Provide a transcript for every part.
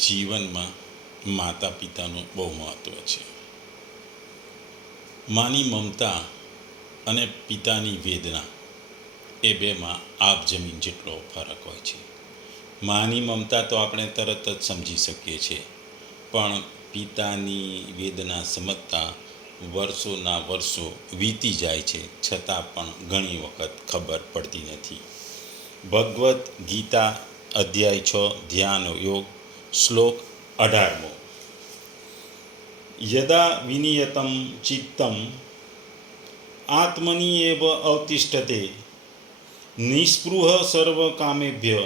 જીવનમાં માતા પિતાનું બહુ મહત્ત્વ છે. માની મમતા અને પિતાની વેદના એ બેમાં આપ જમીન જેટલો ફરક હોય છે. માની મમતા તો આપણે તરત જ સમજી શકીએ છીએ, પણ પિતાની વેદના સમજતા વર્ષોના વર્ષો વીતી જાય છે, છતાં પણ ઘણી વખત ખબર પડતી નથી. ભગવદ્ ગીતા અધ્યાય છ, ધ્યાન યોગ શ્લોક અઢારમો યદા વિનિયતમ ચિત્તમ આત્મની એવ અવતિષ્ઠતે નિસ્પૃહ સર્વકામેભ્ય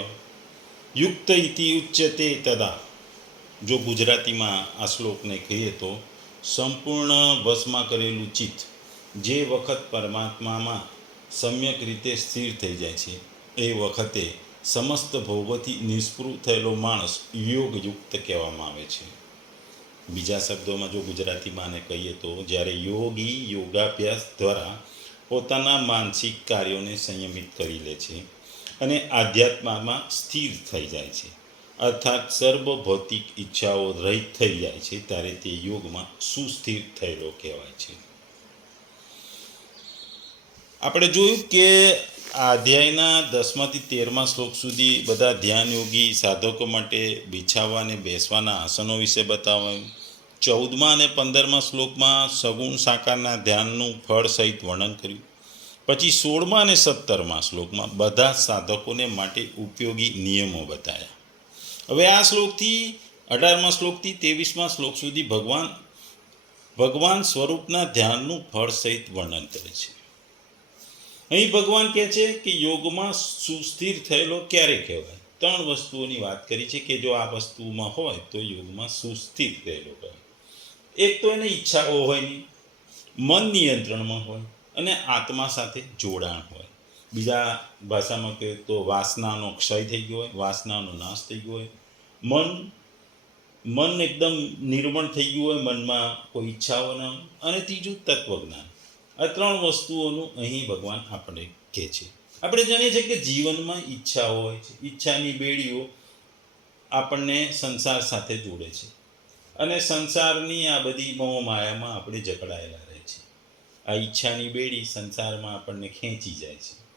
યુક્ત ઇતિ ઉચ્યતે તદા જો ગુજરાતીમાં આ શ્લોકને કહીએ તો સંપૂર્ણ વશમાં કરેલું ચિત્ત જે વખત પરમાત્મામાં સમ્યક રીતે સ્થિર થઈ જાય છે એ વખતે સમસ્ત ભોગોથી નિષ્પૃહ થયેલો માણસ યોગયુક્ત કહેવામાં આવે છે. બીજા શબ્દોમાં જો ગુજરાતીમાં આને કહીએ તો, જ્યારે યોગી યોગાભ્યાસ દ્વારા પોતાના માનસિક કાર્યોને સંયમિત કરી લે છે અને આધ્યાત્મામાં સ્થિર થઈ જાય છે, અર્થાત સર્વ ભૌતિક ઈચ્છાઓ રહિત થઈ જાય છે, ત્યારે તે યોગમાં સુસ્થિર થયેલો કહેવાય છે. આપણે જોયું કે અધ્યાયના દસમાંથી તેરમા શ્લોક સુધી બધા ધ્યાન યોગી સાધકો માટે બિછાવવા અને બેસવાના આસનો વિશે બતાવાયું. ચૌદમા અને પંદરમા શ્લોકમાં સગુણ સાકારના ધ્યાનનું ફળ સહિત વર્ણન કર્યું. પછી સોળમા અને સત્તરમા શ્લોકમાં બધા સાધકોને માટે ઉપયોગી નિયમો બતાવ્યા હવે આ શ્લોકથી, અઢારમા શ્લોકથી ત્રેવીસમા શ્લોક સુધી ભગવાન ભગવાન સ્વરૂપના ધ્યાનનું ફળ સહિત વર્ણન કરે છે. અહીં ભગવાન કહે છે કે યોગમાં સુસ્થિર થયેલો ક્યારે કહેવાય? ત્રણ વસ્તુઓની વાત કરી છે કે જો આ વસ્તુમાં હોય તો યોગમાં સુસ્થિર થયેલો કહેવાય એક તો એને ઈચ્છાઓ હોય નહીં મન નિયંત્રણમાં હોય અને આત્મા સાથે જોડાણ હોય. બીજા ભાષામાં કહે તો વાસનાનો ક્ષય થઈ ગયો હોય, વાસનાનો નાશ થઈ ગયો હોય. મન મન એકદમ નિર્મળ થઈ ગયું હોય, મનમાં કોઈ ઈચ્છાઓ ન. અને ત્રીજું તત્વજ્ઞાન. આ ત્રણ વસ્તુઓનું અહીં ભગવાન આપણે કહે છે. આપણે જાણીએ છીએ કે જીવનમાં ઈચ્છાઓ હોય છે, ઈચ્છાની બેડીઓ આપણને સંસાર સાથે જોડે છે. અને સંસારની આ બધી મોહમાયામાં આપણે જકડાયેલા રહે છે. આ ઈચ્છાની બેડી સંસારમાં આપણને ખેંચી જાય છે.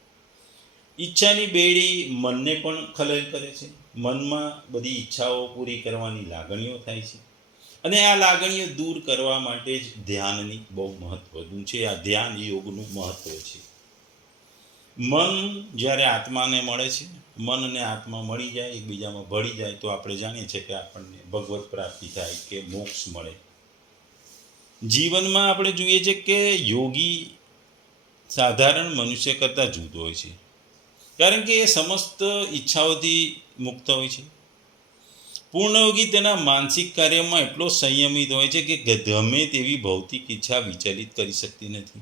ઈચ્છાની બેડી મનને પણ ખલેલ કરે છે. મનમાં બધી ઈચ્છાઓ પૂરી કરવાની લાગણીઓ થાય છે. અને આ લાગણીઓ દૂર કરવા માટે જ ધ્યાનની બહુ મહત્વનું છે. આ ધ્યાન યોગનું મહત્વ છે. મન જ્યારે આત્માને મળે છે મન અને આત્મા મળી જાય, એકબીજામાં ભળી જાય, તો આપણે જાણીએ છીએ કે આપણને ભગવત પ્રાપ્તિ થાય કે મોક્ષ મળે. જીવનમાં આપણે જોઈએ છીએ કે યોગી સાધારણ મનુષ્ય કરતાં જુદો હોય છે. કારણ કે એ સમસ્ત ઈચ્છાઓથી મુક્ત હોય છે. પૂર્ણયોગી તેના માનસિક કાર્યમાં એટલો સંયમિત હોય છે કે ગમે તેવી ભૌતિક ઈચ્છા વિચલિત કરી શકતી નથી.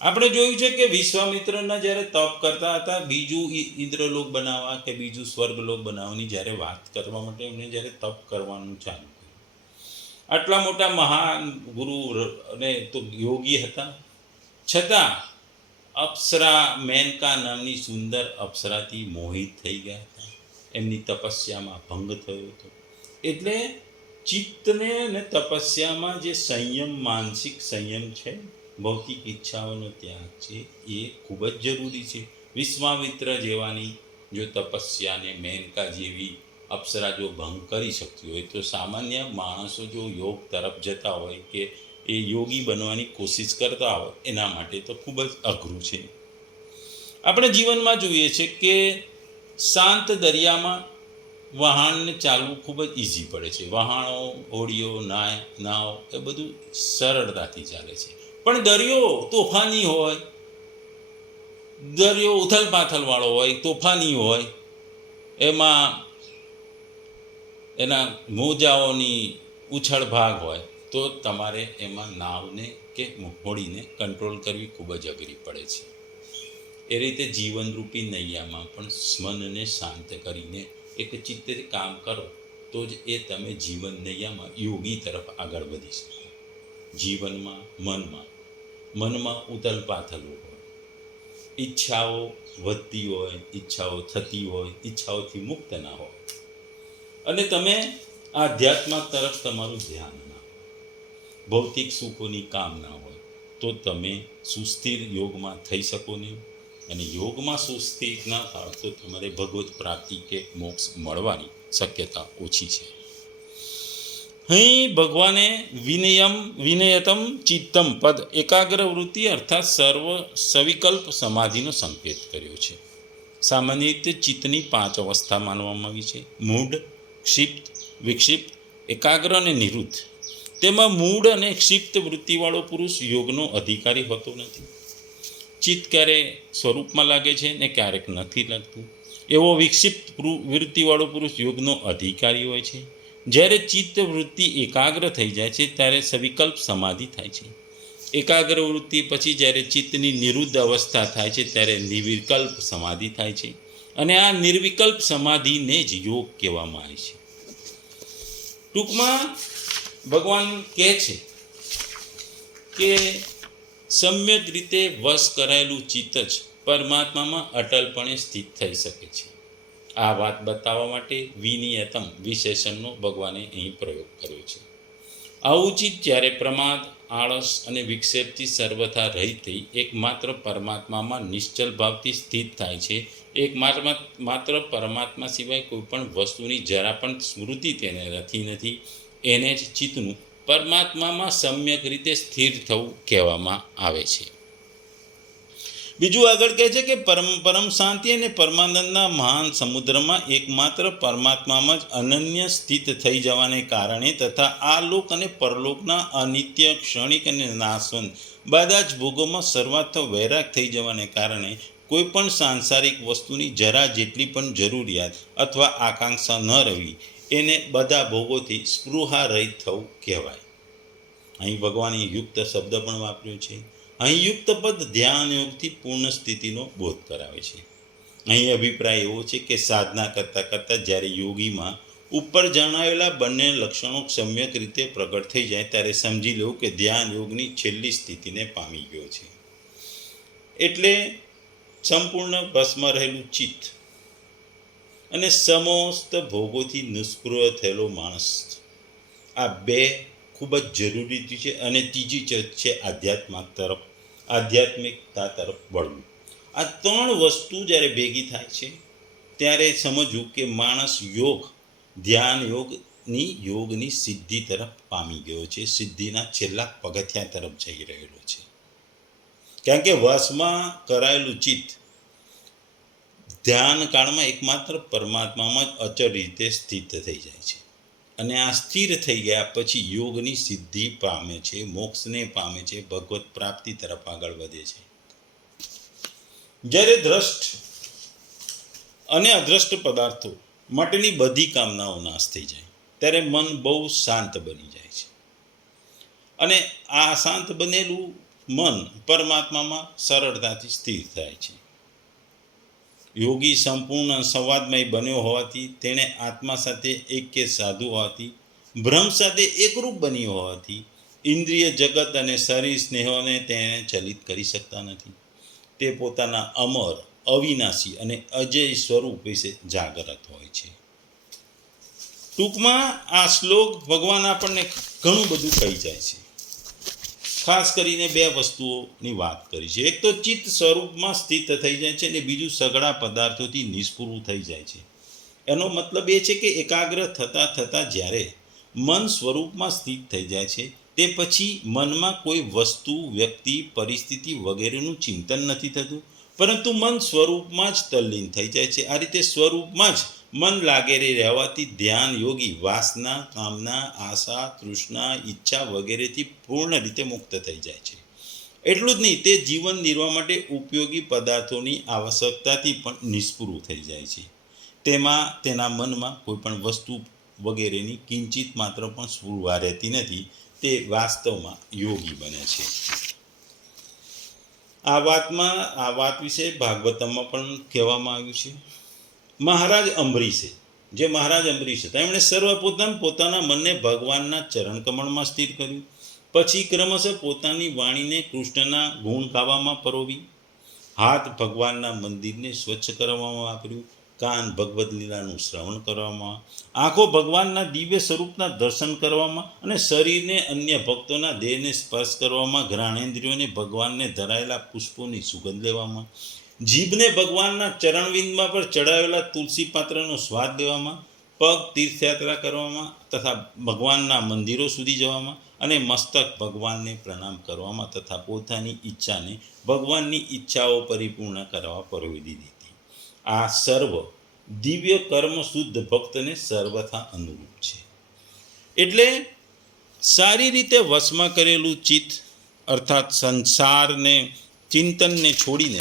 આપણે જોયું છે કે વિશ્વામિત્રના જ્યારે તપ કરતા હતા, બીજું ઇન્દ્રલોક બનાવવા કે બીજું સ્વર્ગલોક બનાવવાની જ્યારે વાત કરવા માટે એમને જ્યારે તપ કરવાનું ચાલુ કર્યું. આટલા મોટા મહાન ગુરુ અને તો યોગી હતા. છતાં અપ્સરા મેનકા નામની સુંદર અપ્સરાથી મોહિત થઈ ગયા. એમની તપસ્યામાં ભંગ થયો હતો. એટલે ચિત્તને અને તપસ્યામાં જે સંયમ, માનસિક સંયમ છે, ભૌતિક ઈચ્છાઓનો ત્યાગ છે, એ ખૂબ જ જરૂરી છે. વિશ્વામિત્ર જેવાની જો તપસ્યાને મેનકા જેવી અપ્સરા જો ભંગ કરી શકતી હોય, તો સામાન્ય માણસો જો યોગ તરફ જતા હોય કે એ યોગી બનવાની કોશિશ કરતા હોય, એના માટે તો ખૂબ જ અઘરું છે. આપણે જીવનમાં જોઈએ છે કે શાંત દરિયામાં વહાણને ચાલવું ખૂબ જ ઇઝી પડે છે. વહાણો, હોડીઓ, નાય, નાવ, એ બધું સરળતાથી ચાલે છે. પણ દરિયો તોફાની હોય, દરિયો ઉથલ પાથલવાળો હોય, તોફાની હોય, એમાં એના મોજાઓની ઉછળ ભાગ હોય, તો તમારે એમાં નાવને કે હોડીને કંટ્રોલ કરવી ખૂબ જ અઘરી પડે છે. એ રીતે જીવનરૂપી નૈયામાં પણ મનને શાંત કરીને એક ચિત્તે કામ કરો, તો જ એ તમે જીવન નૈયામાં યોગી તરફ આગળ વધી શકો જીવનમાં મનમાં મનમાં ઉથલ પાથલું હોય, ઈચ્છાઓ વધતી હોય, ઈચ્છાઓ થતી હોય, ઈચ્છાઓથી મુક્ત ના હોય અને તમે આધ્યાત્મ તરફ તમારું ધ્યાન ના હોય. ભૌતિક સુખોની કામના હોય, તો તમે સુસ્થિર યોગમાં થઈ શકો નહીં અને યોગમાં સુસ્થિર ના થાવ તો તમારે ભગવત પ્રાપ્તિ કે મોક્ષ મળવાની શક્યતા ઓછી છે. અહીં ભગવાને વિનયમ વિનયતમ ચિત્તમ પદ એકાગ્ર વૃત્તિ અર્થાત સર્વ સવિકલ્પ સમાધિનો સંકેત કર્યો છે. સામાન્ય રીતે ચિત્તની પાંચ અવસ્થા માનવામાં આવી છે. મૂઢ, ક્ષિપ્ત, વિક્ષિપ્ત, એકાગ્ર અને નિરુદ્ધ. તેમાં મૂળ અને ક્ષિપ્ત વૃત્તિવાળો પુરુષ યોગનો અધિકારી હોતો નથી. ચિત્ત ક્યારે સ્વરૂપમાં લાગે છે ને ક્યારેક નથી લાગતું? એવો વિક્ષિપ્ત વૃત્તિવાળો પુરુષ યોગનો અધિકારી હોય છે. જ્યારે ચિત્ત વૃત્તિ એકાગ્ર થઈ જાય છે, ત્યારે સવિકલ્પ સમાધિ થાય છે. એકાગ્ર વૃત્તિ પછી જ્યારે ચિત્તની નિરુદ્ધ અવસ્થા થાય છે, ત્યારે નિર્વિકલ્પ સમાધિ થાય છે. અને આ નિર્વિકલ્પ સમાધિને જ યોગ કહેવામાં આવે છે. ટૂંકમાં ભગવાન કહે છે કે સમ્યક રીતે વશ કરાયેલું ચિત્ત જ પરમાત્મામાં અટલપણે સ્થિત થઈ શકે છે. આ વાત બતાવવા માટે વિનિયતમ વિશેષણનો ભગવાને અહીં પ્રયોગ કર્યો છે. આવું ચિત્ત જ્યારે પ્રમાદ, આળસ અને વિક્ષેપથી સર્વથા રહી થઈ એકમાત્ર પરમાત્મામાં નિશ્ચલ ભાવથી સ્થિત થાય છે એક માત્ર પરમાત્મા સિવાય કોઈ પણ વસ્તુની જરા પણ સ્મૃતિ તેને રથી નથી, એને જ ચિત્તનું પરમાત્મામાં સમ્યક રીતે સ્થિર થવું કહેવામાં આવે છે. બીજું આગળ કહે છે કે પરમ પરમ શાંતિ અને પરમાનંદના મહાન સમુદ્રમાં એકમાત્ર પરમાત્મામાં જ અનન્ય સ્થિત થઈ જવાને કારણે તથા આ લોક અને પરલોકના અનિત્ય, ક્ષણિક અને નાશવંત બધા જ ભોગોમાં સર્વાર્થ વૈરાગ થઈ જવાને કારણે કોઈ પણ સાંસારિક વસ્તુની જરા જેટલી પણ જરૂરિયાત અથવા આકાંક્ષા ન રહેવી એને બધા ભોગોથી સ્પૃહા રહિત થવું કહેવાય. અહીં ભગવાને યુક્ત શબ્દ પણ વાપર્યો છે. અહીં યુક્ત પદ ધ્યાન યોગથી પૂર્ણ સ્થિતિનો બોધ કરાવે છે. અહીં અભિપ્રાય એવો છે કે સાધના કરતાં કરતાં જ્યારે યોગીમાં ઉપર જણાવેલા બંને લક્ષણો સમ્યક રીતે પ્રગટ થઈ જાય ત્યારે સમજી લેવું કે ધ્યાન યોગની છેલ્લી સ્થિતિને પામી ગયો છે. એટલે સંપૂર્ણ ભસ્મ રહેલું ચિત્ત અને સમસ્ત ભોગોથી નિષ્પૃહ થયેલો માણસ આ બે ખૂબ જ જરૂરી છે અને ત્રીજી ચર્ચ છે આધ્યાત્મિક તરફ, આધ્યાત્મિકતા તરફ વળવું આ ત્રણ વસ્તુ જ્યારે ભેગી થાય છે, ત્યારે સમજવું કે માણસ યોગ, ધ્યાન યોગની યોગની સિદ્ધિ તરફ પામી ગયો છે, સિદ્ધિના છેલ્લા પગથિયા તરફ જઈ રહેલો છે. કારણ કે વસમાં કરાયેલું ચિત્ત ધ્યાન કાળમાં એકમાત્ર પરમાત્મામાં જ અચળ રીતે સ્થિત થઈ જાય છે. અને આ સ્થિર થઈ ગયા પછી યોગની સિદ્ધિ પામે છે, મોક્ષને પામે છે, ભગવત પ્રાપ્તિ તરફ આગળ વધે છે. જ્યારે દ્રષ્ટ અને અદ્રષ્ટ પદાર્થો માટેની બધી કામનાઓ નાશ થઈ જાય, ત્યારે મન બહુ શાંત બની જાય છે. અને આ શાંત બનેલું મન પરમાત્મામાં સરળતાથી સ્થિર થાય છે. યોગી સંપૂર્ણ સંવાદમય બન્યો હોવાથી તેણે આત્મા સાથે એક કે સાધુ હોવાથી, બ્રહ્મ સાથે એકરૂપ બની હોવાથી, ઇન્દ્રિય જગત અને શરીર સ્નેહોને તેણે ચલિત કરી શકતા નથી. તે પોતાના અમર, અવિનાશી અને અજય સ્વરૂપ વિશે જાગૃત હોય છે. ટૂંકમાં આ શ્લોક ભગવાન આપણને ઘણું બધું કહી જાય છે. ખાસ કરીને બે વસ્તુઓની વાત કરી છે. એક તો ચિત્ત સ્વરૂપમાં સ્થિત થઈ જાય છે અને બીજું સઘળા પદાર્થોથી નિષ્પૃહ થઈ જાય છે. એનો મતલબ એ છે કે એકાગ્ર થતાં થતાં જ્યારે મન સ્વરૂપમાં સ્થિત થઈ જાય છે, તે પછી મનમાં કોઈ વસ્તુ, વ્યક્તિ, પરિસ્થિતિ વગેરેનું ચિંતન નથી થતું. પરંતુ મન સ્વરૂપમાં જ તલ્લીન થઈ જાય છે. આ રીતે સ્વરૂપમાં જ મન લાગેરે રહેવાથી ધ્યાન, યોગી, વાસના, કામના, આશા, તૃષ્ણા, ઈચ્છા વગેરેથી પૂર્ણ રીતે મુક્ત થઈ જાય છે. એટલું જ નહીં, તે જીવન નિર્વાહ માટે ઉપયોગી પદાર્થોની આવશ્યકતાથી પણ નિષ્પૃહ થઈ જાય છે. તેમાં, તેના મનમાં કોઈ પણ વસ્તુ વગેરેની કિંચિત માત્ર પણ સ્પૃહા રહેતી નથી, તે વાસ્તવમાં યોગી બને છે. આ વાતમાં, આ વાત વિશે ભાગવતમમાં પણ કહેવામાં આવ્યું છે. મહારાજ અંબરીશે જે મહારાજ અંબરીશ હતા એમણે સર્વપ્રથમ પોતાના મનને ભગવાનના ચરણ કમળમાં સ્થિર કર્યું. પછી ક્રમશઃ પોતાની વાણીને કૃષ્ણના ગુણ ગાવામાં પરોવી. હાથ ભગવાનના મંદિરને સ્વચ્છ કરવામાં વાપર્યું કાન ભગવદ્ લીલાનું શ્રવણ કરવામાં. આંખો ભગવાનના દિવ્ય સ્વરૂપના દર્શન કરવામાં અને શરીરને અન્ય ભક્તોના દેહને સ્પર્શ કરવામાં, ઘ્રાણેન્દ્રિયોને ભગવાનને ધરાયેલા પુષ્પોની સુગંધ લેવામાં. જીભને ભગવાનના ચરણવિંદમાં પર ચડાવેલા તુલસી પાત્રનો સ્વાદ લેવામાં, પગ તીર્થયાત્રા કરવામાં તથા ભગવાનના મંદિરો સુધી જવામાં અને મસ્તક ભગવાનને પ્રણામ કરવામાં તથા પોતાની ઈચ્છાને ભગવાનની ઈચ્છાઓ પરિપૂર્ણ કરવા પરોવી દીધી. આ સર્વ દિવ્ય કર્મ શુદ્ધ ભક્તને સર્વથા અનુરૂપ છે. એટલે સારી રીતે વશમાં કરેલું ચિત્ત અર્થાત સંસારને, ચિંતનને છોડીને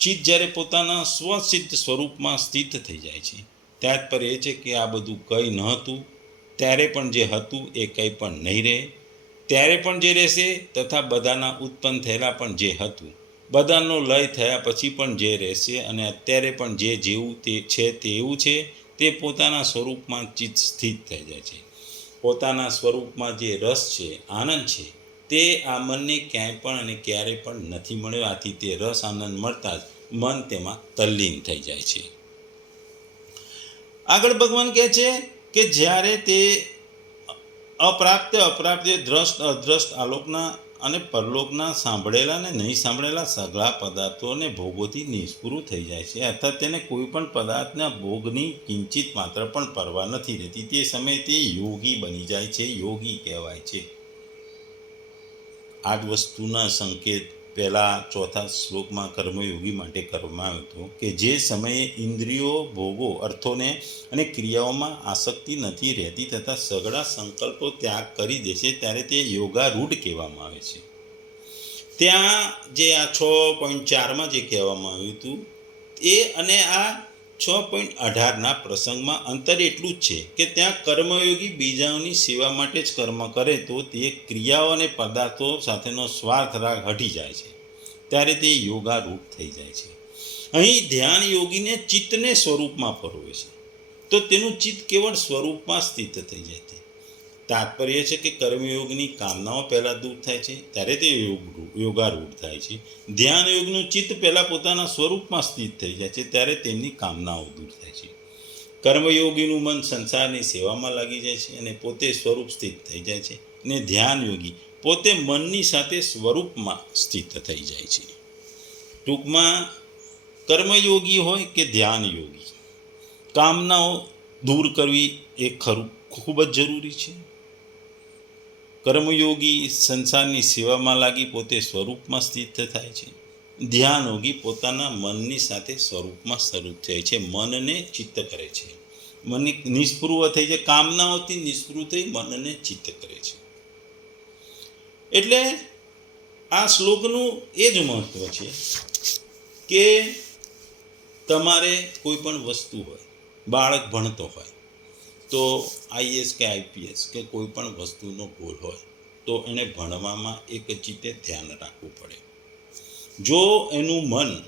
ચિત્ત જ્યારે પોતાના સ્વસિદ્ધ સ્વરૂપમાં સ્થિત થઈ જાય છે તાત્પર્ય એ છે કે આ બધું કંઈ ન હતું, ત્યારે પણ જે હતું એ કંઈ પણ નહીં રહે. ત્યારે પણ જે રહેશે તથા બધાના ઉત્પન્ન થયેલા પણ જે હતું, બધાનો લય થયા પછી પણ જે રહેશે અને અત્યારે પણ જે જેવું તે છે તેવું છે, તે પોતાના સ્વરૂપમાં ચિત્ત સ્થિત થઈ જાય છે. પોતાના સ્વરૂપમાં જે રસ છે, આનંદ છે તે આ મનને ક્યાંય પણ અને ક્યારેય પણ નથી મળ્યો. આથી તે રસ આનંદ મળતા જ મન તેમાં તલ્લીન થઈ જાય છે. આગળ ભગવાન કહે છે કે જ્યારે તે અપ્રાપ્ત અપ્રાપ્ત દ્રષ્ટ અદ્રષ્ટ આલોકના અને પરલોકના સાંભળેલા ને નહીં સાંભળેલા સઘળા પદાર્થોને ભોગોથી નિષ્પૃહ થઈ જાય છે. અર્થાત તેને કોઈ પણ પદાર્થના ભોગની કિંચિત માત્ર પણ પરવા નથી રહેતી. તે સમયે તે યોગી બની જાય છે. યોગી કહેવાય છે. આ જ વસ્તુના સંકેત પહેલાં ચોથા શ્લોકમાં કર્મયોગી માટે કરવામાં આવ્યો હતો કે જે સમયે ઇન્દ્રિયો, ભોગો, અર્થોને અને ક્રિયાઓમાં આસક્તિ નથી રહેતી તથા સઘળા સંકલ્પો ત્યાગ કરી દેશે ત્યારે તે યોગારૂઢ કહેવામાં આવે છે. ત્યાં જે આ છ પોઈન્ટ ચારમાં જે કહેવામાં આવ્યું હતું, એ અને આ છ પોઈન્ટ અઢારના પ્રસંગમાં અંતર એટલું જ છે કે ત્યાં કર્મયોગી બીજાઓની સેવા માટે જ કર્મ કરે તો તે ક્રિયાઓ અને પદાર્થો સાથેનો સ્વાર્થ રાગ હટી જાય છે. ત્યારે તે યોગારૂપ થઈ જાય છે. અહીં ધ્યાન યોગીને ચિત્તને સ્વરૂપમાં ફરવે છે. તો તેનું ચિત્ત કેવળ સ્વરૂપમાં સ્થિત થઈ જાય છે. તાત્પર્ય છે કે કર્મયોગની કામનાઓ પહેલાં દૂર થાય છે, ત્યારે તે યોગ યોગારૂઢ થાય છે. ધ્યાન યોગનું ચિત્ત પહેલાં પોતાના સ્વરૂપમાં સ્થિત થઈ જાય છે, ત્યારે તેમની કામનાઓ દૂર થાય છે. કર્મયોગીનું મન સંસારની સેવામાં લાગી જાય છે અને પોતે સ્વરૂપ સ્થિત થઈ જાય છે અને ધ્યાન યોગી પોતે મનની સાથે સ્વરૂપમાં સ્થિત થઈ જાય છે. ટૂંકમાં, કર્મયોગી હોય કે ધ્યાન યોગી? કામનાઓ દૂર કરવી એ ખરું, ખૂબ જ જરૂરી છે. કર્મયોગી સંસારની સેવામાં લાગી પોતે સ્વરૂપમાં સ્થિત થાય છે. ધ્યાન યોગી પોતાના મનની સાથે સ્વરૂપમાં સ્વરૂપ થાય છે. મનને ચિત્ત કરે છે. મનની નિષ્પૃહ થઈ છે કામનાઓથી નિષ્પૃહ થઈ મનને ચિત્ત કરે છે. એટલે આ શ્લોકનું એ જ મહત્વ છે કે તમારે કોઈ પણ વસ્તુ હોય, બાળક ભણતો હોય તો આઈએસ કે આઈપીએસ કે કોઈ પણ વસ્તુનો ગોલ હોય, તો એને ભણવામાં એક ચિત્તે ધ્યાન રાખવું પડે. જો એનું મન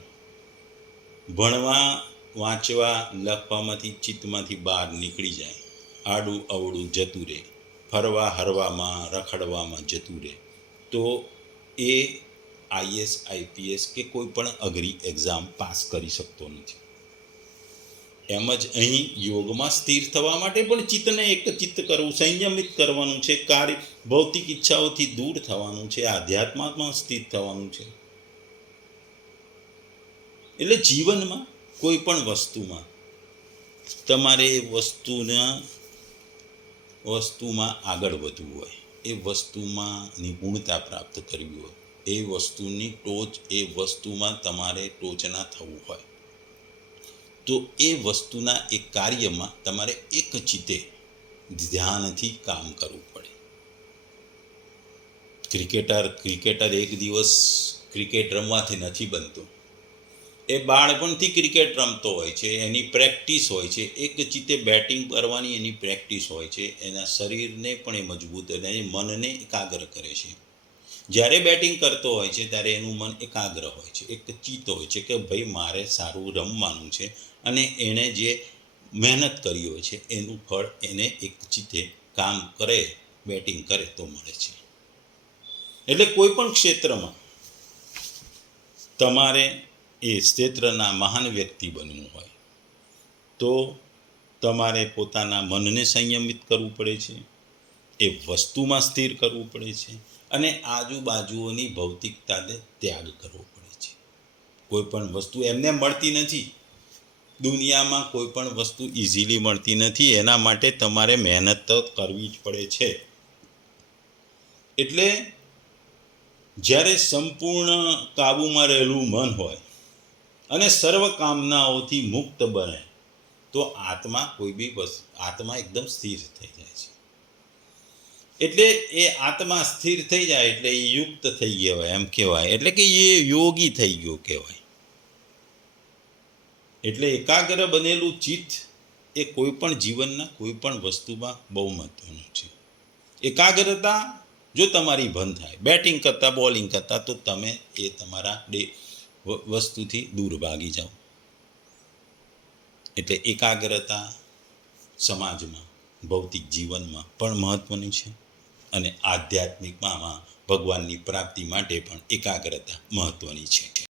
ભણવા, વાંચવા, લખવામાંથી, ચિત્તમાંથી બહાર નીકળી જાય, આડું અવળું જતું રહે, ફરવા, હરવામાં, રખડવામાં જતું રહે, તો એ આઈએસ, આઈપીએસ કે કોઈ પણ અઘરી એક્ઝામ પાસ કરી શકતો નથી. એમ જ અહીં યોગમાં સ્થિર થવા માટે પણ ચિત્તને એક ચિત્ત કરવું, સંયમિત કરવાનું છે, કાર્ય, ભૌતિક ઈચ્છાઓથી દૂર થવાનું છે આધ્યાત્મામાં સ્થિત થવાનું છે. એટલે જીવનમાં કોઈ પણ વસ્તુમાં, તમારે વસ્તુના, વસ્તુમાં આગળ વધવું હોય, એ વસ્તુમાં નિપુણતા પ્રાપ્ત કરવી હોય, એ વસ્તુની ટોચ, એ વસ્તુમાં તમારે ટોચના થવું હોય. તો એ વસ્તુના એ કાર્યમાં તમારે એક ચિત્તે ધ્યાનથી કામ કરવું પડે. ક્રિકેટર ક્રિકેટર એક દિવસ ક્રિકેટ રમવાથી નથી બનતો. એ બાળપણથી ક્રિકેટ રમતો હોય છે, એની પ્રેક્ટિસ હોય છે, એક ચિત્તે બેટિંગ કરવાની એની પ્રેક્ટિસ હોય છે, એના શરીરને પણ એ મજબૂત અને મનને એકાગ્ર કરે છે. જ્યારે બેટિંગ કરતો હોય છે, ત્યારે એનું મન એકાગ્ર હોય છે, એક ચિત્ત હોય છે કે ભાઈ મારે સારું રમવાનું છે અને એણે જે મહેનત કરી હોય છે, એનું ફળ એને એક ચિત્તે કામ કરે, બેટિંગ કરે તો મળે છે. એટલે કોઈ પણ ક્ષેત્રમાં તમારે એ ક્ષેત્રના મહાન વ્યક્તિ બનવું હોય, તો તમારે પોતાના મનને સંયમિત કરવું પડે છે, એ વસ્તુમાં સ્થિર કરવું પડે છે અને આજુબાજુઓની ભૌતિકતાને ત્યાગ કરવો પડે છે. કોઈ પણ વસ્તુ એમને મળતી નથી. દુનિયામાં કોઈ પણ વસ્તુ ઇઝીલી મળતી નથી. એના માટે તમારે મહેનત તો કરવી જ પડે છે. એટલે જ્યારે સંપૂર્ણ કાબૂમાં રહેલું મન હોય અને સર્વ કામનાઓથી મુક્ત બને, તો આત્મા કોઈ બી વસ્તુ, આત્મા એકદમ સ્થિર થઈ જાય છે. એટલે એ આત્મા સ્થિર થઈ જાય એટલે એ યુક્ત થઈ ગયો એમ કહેવાય. એટલે કે એ યોગી થઈ ગયો કહેવાય. એટલે એકાગ્ર બનેલું ચિત્ત એ કોઈ પણ જીવનના કોઈ પણ વસ્તુમાં બહુ મહત્વનું છે. એકાગ્રતા જો તમારી બંધ થાય, બેટિંગ કરતાં, બોલિંગ કરતાં, તો તમે એ તમારા ડે વસ્તુથી દૂર ભાગી જાઓ. એટલે એકાગ્રતા સમાજમાં, ભૌતિક જીવનમાં પણ મહત્વની છે. અને આધ્યાત્મિકમાં ભગવાનની પ્રાપ્તિ માટે પણ એકાગ્રતા મહત્વની છે.